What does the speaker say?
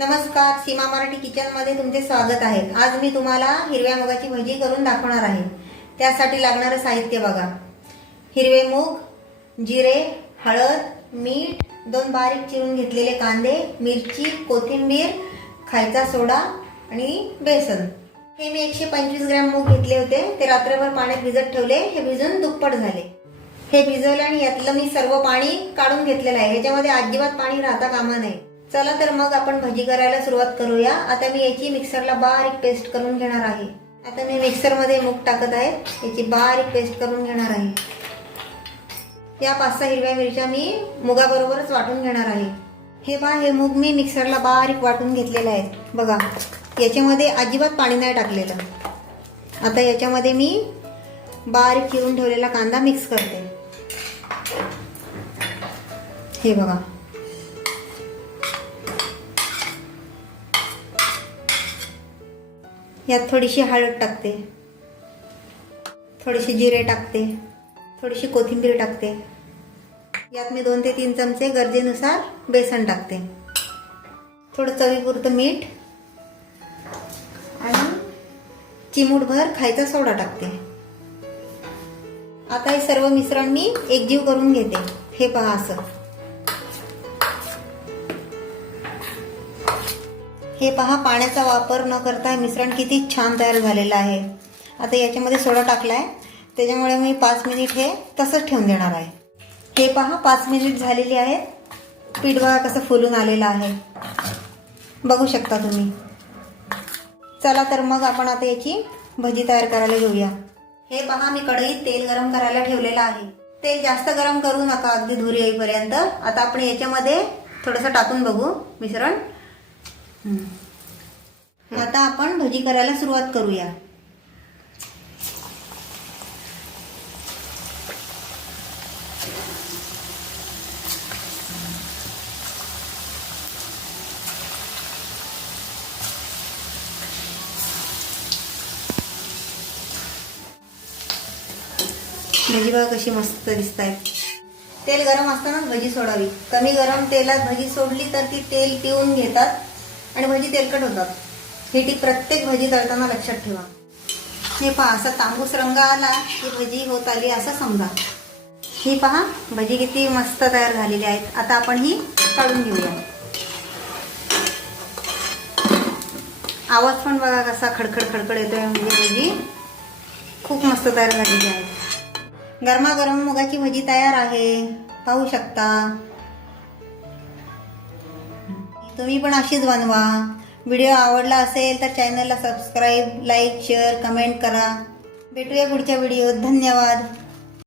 नमस्कार, सीमा मराठी किचनमध्ये तुमचे स्वागत आहे। आज मी तुम्हाला हिरव्या मुगाची भजी करून दाखवणार आहे। त्यासाठी लागणारे साहित्य बघा। हिरवे मूग, जिरे, हळद, मीठ, 2 बारीक चिरून घेतलेले कांदे, मिरची, कोथिंबीर, खायचा सोडा आणि बेसन। हे मी 125 ग्रॅम मूग घेतले होते। ते रात्रभर पाण्यात भिजत ठेवले। हे भिजून दुप्पट झाले। हे भिजवले आणि यातलं मी सर्व पाणी काढून घेतलेलं आहे। याच्यामध्ये अजिबात पाणी राहता कामा नये। चला तर मग आपण भजी करायला सुरुवात करूया। आता मी याची मिक्सरला बारीक पेस्ट करून घेणार आहे। आता मी मिक्सरमध्ये मूग टाकत आहे। याची बारीक पेस्ट करून घेणार आहे। या 5-6 हिरव्या मिरच्या मी मुगाबरोबरच वाटून घेणार आहे। हे पहा, हे मूग मी मिक्सरला बारीक वाटून घेतलेले आहेत। बघा, याच्यामध्ये अजिबात पाणी नाही टाकलेलं। आता याच्यामध्ये मी बारीक चिरून ठेवलेला कांदा मिक्स करते। हे बघा, यात थोडीशी हळद टाकते, थोडीशी जिरे टाकते, थोडीशी कोथिंबीर टाकते। यात मी 2 ते 3 चमचे गरजेनुसार बेसन टाकते, थोडं चवीपुरतं मीठ आणि चिमूटभर खायचा सोडा टाकते। आता हे सर्व मिश्रण मी एकजीव करून घेते। हे पहा, असं हे पहा, पाण्याचा वापर न करता मिश्रण किती छान तयार झालेलं आहे। आता याच्यामध्ये सोडा टाकलाय, त्याच्यामुळे मी 5 मिनिट हे तसंच ठेवून देणार आहे। हे पहा, 5 मिनिट झालेली आहेत। पीठ बघा कसं फुलून आलेलं आहे, बघू शकता तुम्ही। चला तर मग आपण आता याची भजी तयार करायला घेऊया। हे पहा, मी कढईत तेल गरम करायला ठेवलेलं आहे। तेल जास्त गरम करू नका, अगदी धुरी येईपर्यंत। आता आपण याच्यामध्ये थोडंसं टाकून बघू मिश्रण। आता आपण भजी करायला सुरुवात करूया। भजी बघा कशी मस्त दिसत आहे। तेल गरम असतानाच भजी सोडावी। कमी गरम तेलात भजी सोडली तर ती तेल पिऊन घेतात आणि भजी तेलकट होतात। ही टीप प्रत्येक भजी तळताना लक्षात ठेवा। हे पहा, असा तांबूस रंग आला की भजी होत आली असं समजा। ही पहा, भजी किती मस्त तयार झालेली आहेत। आता आपण ही काढून घेऊया। आवाज पण बघा कसा खडखड खडखड येतोय, म्हणजे भजी खूप मस्त तयार झालेली आहे। गरमागरम मुगाची भजी तयार आहे, पाहू शकता। तुम्ही पण अशीच बनवा। व्हिडिओ आवडला असेल तर चॅनलला सबस्क्राईब, लाईक, शेअर, कमेंट करा। भेटूया पुढच्या व्हिडिओत। धन्यवाद।